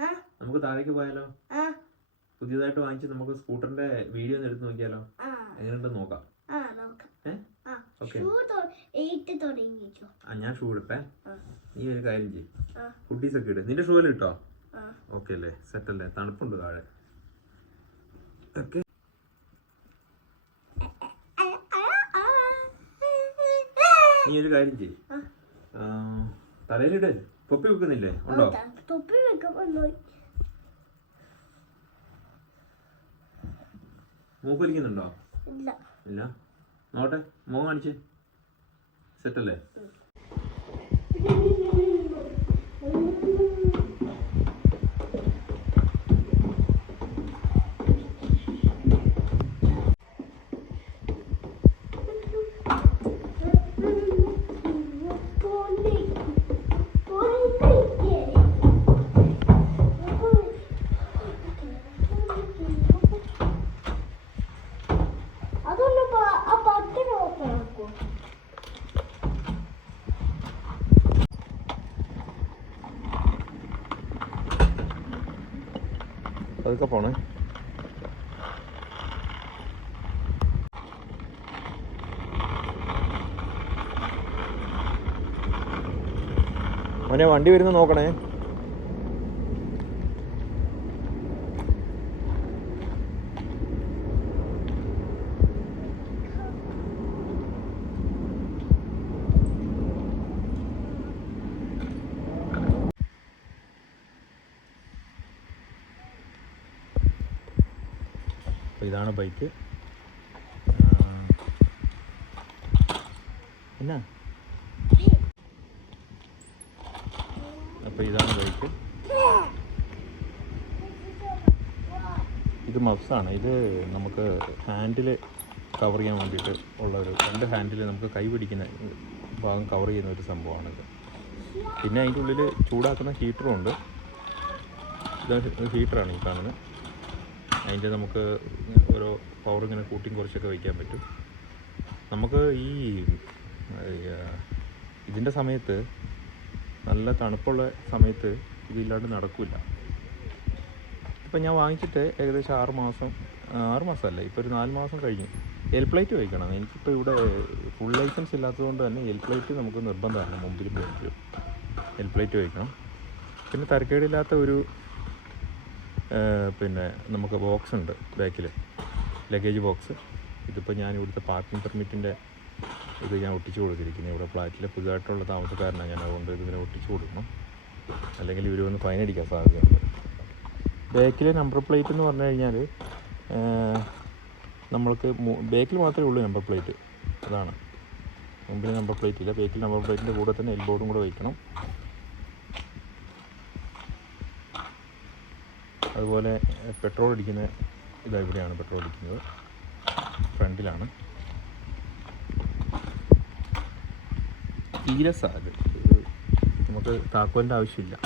ആ. നമുക്ക് താഴേക്ക് പോയാലോ? പുതിയതായിട്ട് വാങ്ങിച്ച് നമുക്ക് സ്കൂട്ടറിന്റെ വീഡിയോ ഒന്ന് എടുത്ത് നോക്കിയാലോ? എങ്ങനെയുണ്ടെന്ന് നോക്കാം. ആ ഞാൻ ഷൂ ഇട്ടേ നീ ഒരു കാര്യം ചെയ്യും. കുട്ടീസ് ഒക്കെ ഇട്. നിന്റെ ഷൂ ഇട്ടോ? ഓക്കെ അല്ലേ? സെറ്റ് അല്ലേ തണുപ്പുണ്ട് താഴെ. ഓക്കെ. നീ ഒരു കാര്യം ചെയ്യും. തലയിലിട് തൊപ്പി വെക്കുന്നില്ലേ? ഉണ്ടോ? തൊപ്പി മൂക്കൊലിക്കുന്നുണ്ടോ ഇല്ല. നോട്ടെ മുഖം കാണിച്ചേ. സെറ്റ് അതൊക്കെ പോണേ. മോനെ വണ്ടി വരുന്ന നോക്കണേ. ഇതാണ് ബൈക്ക്. എന്നാ? അപ്പോൾ ഇതാണ് ബൈക്ക്. ഇത് മഫ്സാണ്. ഇത് നമുക്ക് ഹാൻഡിൽ കവർ ചെയ്യാൻ വേണ്ടിയിട്ട് ഉള്ള ഒരു രണ്ട് ഹാൻഡിൽ നമുക്ക് കൈ പിടിക്കുന്ന ഭാഗം കവർ ചെയ്യുന്ന ഒരു സംഭവമാണിത് പിന്നെ അതിന്റെ ഉള്ളിൽ ചൂടാക്കുന്ന ഹീറ്ററും ഉണ്ട്. ഇത് ഹീറ്ററാണ് ഈ കാണുന്നത്. അതിന്റെ നമുക്ക് ഓരോ പവർ ഇങ്ങനെ കൂട്ടിയും കുറച്ചൊക്കെ വയ്ക്കാൻ പറ്റും. നമുക്ക് ഈ ഇതിന്റെ സമയത്ത് നല്ല തണുപ്പുള്ള സമയത്ത് ഇതില്ലാണ്ട് നടക്കില്ല ഇപ്പം ഞാൻ വാങ്ങിച്ചിട്ട് ഏകദേശം ആറ് മാസം ആറ് മാസമല്ല ഇപ്പോൾ ഒരു നാല് മാസം കഴിഞ്ഞു. എൽ പ്ലേറ്റ് വയ്ക്കണം. എനിക്കിപ്പോൾ ഇവിടെ ഫുൾ ലൈസൻസ് ഇല്ലാത്തതുകൊണ്ട് തന്നെ എൽ പ്ലേറ്റ് നമുക്ക് നിർബന്ധമാണ്. മുമ്പിൽ പോയിട്ട് എൽ പ്ലേറ്റ് വയ്ക്കണം. പിന്നെ തരക്കേടില്ലാത്ത ഒരു പിന്നെ നമുക്ക് ബോക്സ് ഉണ്ട് ബാക്കിൽ ലഗേജ് ബോക്സ്. ഇതിപ്പോൾ ഞാൻ ഇവിടുത്തെ പാർക്കിംഗ് പെർമിറ്റിന്റെ ഇത് ഞാൻ ഒട്ടിച്ചു കൊടുത്തിരിക്കുന്നത് ഇവിടെ ഫ്ലാറ്റിൽ പുതുതായിട്ടുള്ള താമസക്കാരനാണ് ഞാൻ അതുകൊണ്ട് ഇതിനെ ഒട്ടിച്ചു കൊടുക്കണം അല്ലെങ്കിൽ ഇവർ വന്ന് ഫൈൻ അടിക്കാൻ സാധ്യതയുണ്ട്. ബാക്കിലെ നമ്പർ പ്ലേറ്റ് എന്ന് പറഞ്ഞു കഴിഞ്ഞാൽ നമ്മൾക്ക് ബാക്കിൽ മാത്രമേ ഉള്ളൂ നമ്പർ പ്ലേറ്റ്. അതാണ്. മുമ്പിൽ നമ്പർ പ്ലേറ്റ് ഇല്ല. ബാക്കിൽ നമ്പർ പ്ലേറ്റിന്റെ കൂടെ തന്നെ എൽബോർഡും കൂടെ വയ്ക്കണം അതുപോലെ പെട്രോൾ അടിക്കുന്ന ഇതാ ഇവിടെയാണ് പെട്രോൾ അടിക്കുന്നത്. ഫ്രണ്ടിലാണ്. തീരസാഗ് നമുക്ക് താക്കോലിന്റെ ആവശ്യമില്ല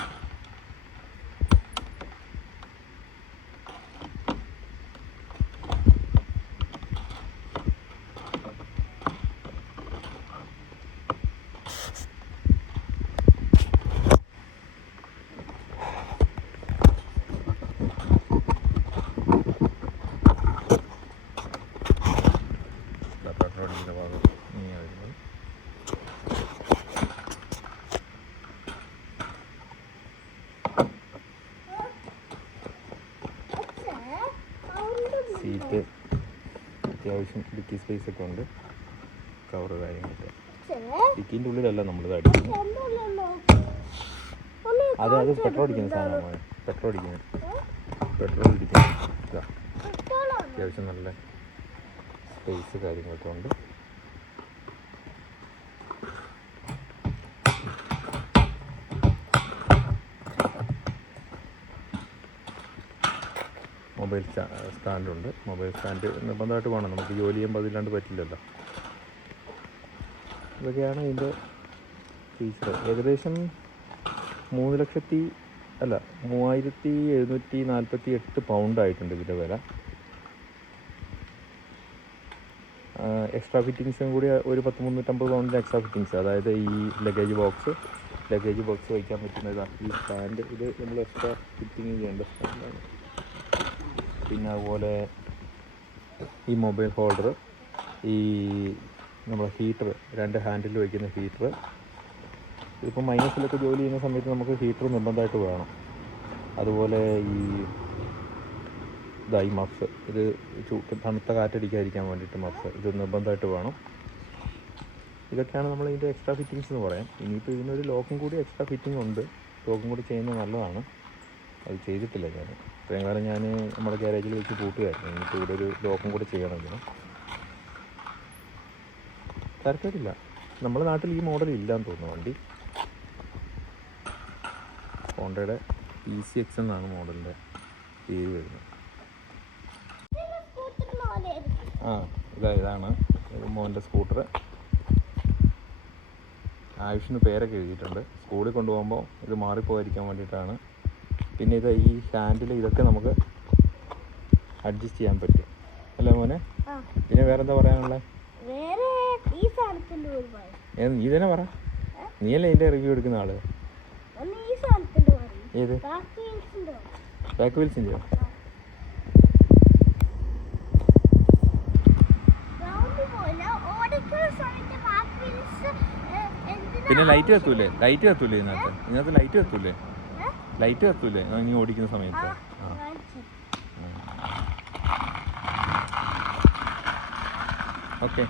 ഇതാ പെട്രോൾ അടിക്കുന്ന ഭാഗം ഇങ്ങനെ വരുന്നത് സീറ്റ് അത്യാവശ്യം ഡിക്കി സ്പേസ് ഒക്കെ ഉണ്ട്. കവർ കാര്യങ്ങളൊക്കെ. ഡിക്കിന്റെ ഉള്ളിലല്ല നമ്മളിത് അടിക്കുന്നത്. അത് അത് പെട്രോൾ അടിക്കുന്ന സാധനമാണ് പെട്രോൾ അടിക്കുന്നത്. പെട്രോൾ അടിക്കുന്നത്. അത്യാവശ്യം നല്ല സ്പേസ് കാര്യങ്ങളൊക്കെ ഉണ്ട്. മൊബൈൽ സ്റ്റാൻഡുണ്ട്. മൊബൈൽ സ്റ്റാൻഡ് നിർബന്ധമായിട്ട് വേണം നമുക്ക് ജോലി ചെയ്യുമ്പോൾ അതില്ലാണ്ട് പറ്റില്ലല്ലോ. ഇതൊക്കെയാണ് ഇതിന്റെ ഫീച്ചർ ഏകദേശം മൂന്ന് ലക്ഷത്തി അല്ല മൂവായിരത്തി എഴുന്നൂറ്റി നാൽപ്പത്തി എട്ട് പൗണ്ട് ആയിട്ടുണ്ട് ഇതിന്റെ വില. എക്സ്ട്രാ ഫിറ്റിങ്സും കൂടി ഒരു പത്ത് മുന്നൂറ്റമ്പത് പൗണ്ടിന്റെ എക്സ്ട്രാ ഫിറ്റിങ്സ് അതായത് ഈ ലഗേജ് ബോക്സ് ലഗേജ് ബോക്സ് വയ്ക്കാൻ പറ്റുന്ന ഇതാ ഈ സ്റ്റാൻഡ് ഇത് നമ്മൾ എക്സ്ട്രാ ഫിറ്റിങ് ചെയ്യേണ്ട സ്റ്റാൻഡാണ് പിന്നെ അതുപോലെ ഈ മൊബൈൽ ഹോൾഡർ ഈ നമ്മളെ ഹീറ്റർ രണ്ട് ഹാൻഡിൽ വയ്ക്കുന്ന ഹീറ്റർ. ഇതിപ്പോൾ മൈനസിലൊക്കെ ജോലി ചെയ്യുന്ന സമയത്ത് നമുക്ക് ഹീറ്റർ നിർബന്ധമായിട്ട് വേണം. അതുപോലെ ഈ ഇതായി മഫ്സ്. ഇത് തണുത്ത കാറ്റടിക്കാതിരിക്കാൻ വേണ്ടിയിട്ട് മഫ്സ്. ഇത് നിർബന്ധമായിട്ട് വേണം. ഇതൊക്കെയാണ് നമ്മൾ ഇതിന്റെ എക്സ്ട്രാ ഫിറ്റിങ്സ് എന്ന് പറയാം. ഇനിയിപ്പോൾ ഇതിനൊരു ലോക്കും കൂടി എക്സ്ട്രാ ഫിറ്റിംഗ് ഉണ്ട്. ലോക്കും കൂടി ചെയ്യുന്നത് നല്ലതാണ്. അത് ചെയ്തിട്ടില്ല ഞാൻ ഇത്രയും ഞാൻ നമ്മുടെ ഗ്യാരേജിൽ വെച്ച് പൂട്ടുകയായിരുന്നു. ഇനിയിപ്പോൾ ഇവിടെ ഒരു ലോക്കും കൂടെ ചെയ്യണമെങ്കിലും തരക്കേടില്ല. നമ്മുടെ നാട്ടിൽ ഈ മോഡൽ ഇല്ലാന്ന് തോന്നുന്നു വണ്ടി. ഹോണ്ടയുടെ ഇ സി എക്സ് എന്നാണ് മോഡലിന്റെ പേര് വരുന്നത്. ആ ഇതാ ഇതാണ് മോന്റെ സ്കൂട്ടർ. ആയുഷിന് പേരൊക്കെ എഴുതിയിട്ടുണ്ട്. സ്കൂളിൽ കൊണ്ടുപോകുമ്പോൾ ഇത് മാറിപ്പോയിരിക്കാൻ വേണ്ടിയിട്ടാണ് പിന്നെ ഇത് ഈ ഹാൻഡിൽ ഇതൊക്കെ നമുക്ക് അഡ്ജസ്റ്റ് ചെയ്യാൻ പറ്റും. അല്ലേ മോനെ? പിന്നെ വേറെന്താ പറയാനുള്ളത് നീ തന്നെ പറ. നീയല്ലേ ഇതിന്റെ റിവ്യൂ എടുക്കുന്ന ആൾ? ഏത്? ബാക്ക് വീൽസിന്റെയോ? പിന്നെ ലൈറ്റ് കത്തൂലേ? ലൈറ്റ് കത്തൂലേ ഇതിനകത്ത്? ഇതിനകത്ത് ലൈറ്റ് കത്തൂലേ? ലൈറ്റ് കത്തൂലേ നീ ഓടിക്കുന്ന സമയത്ത്. ആ ഓക്കെ.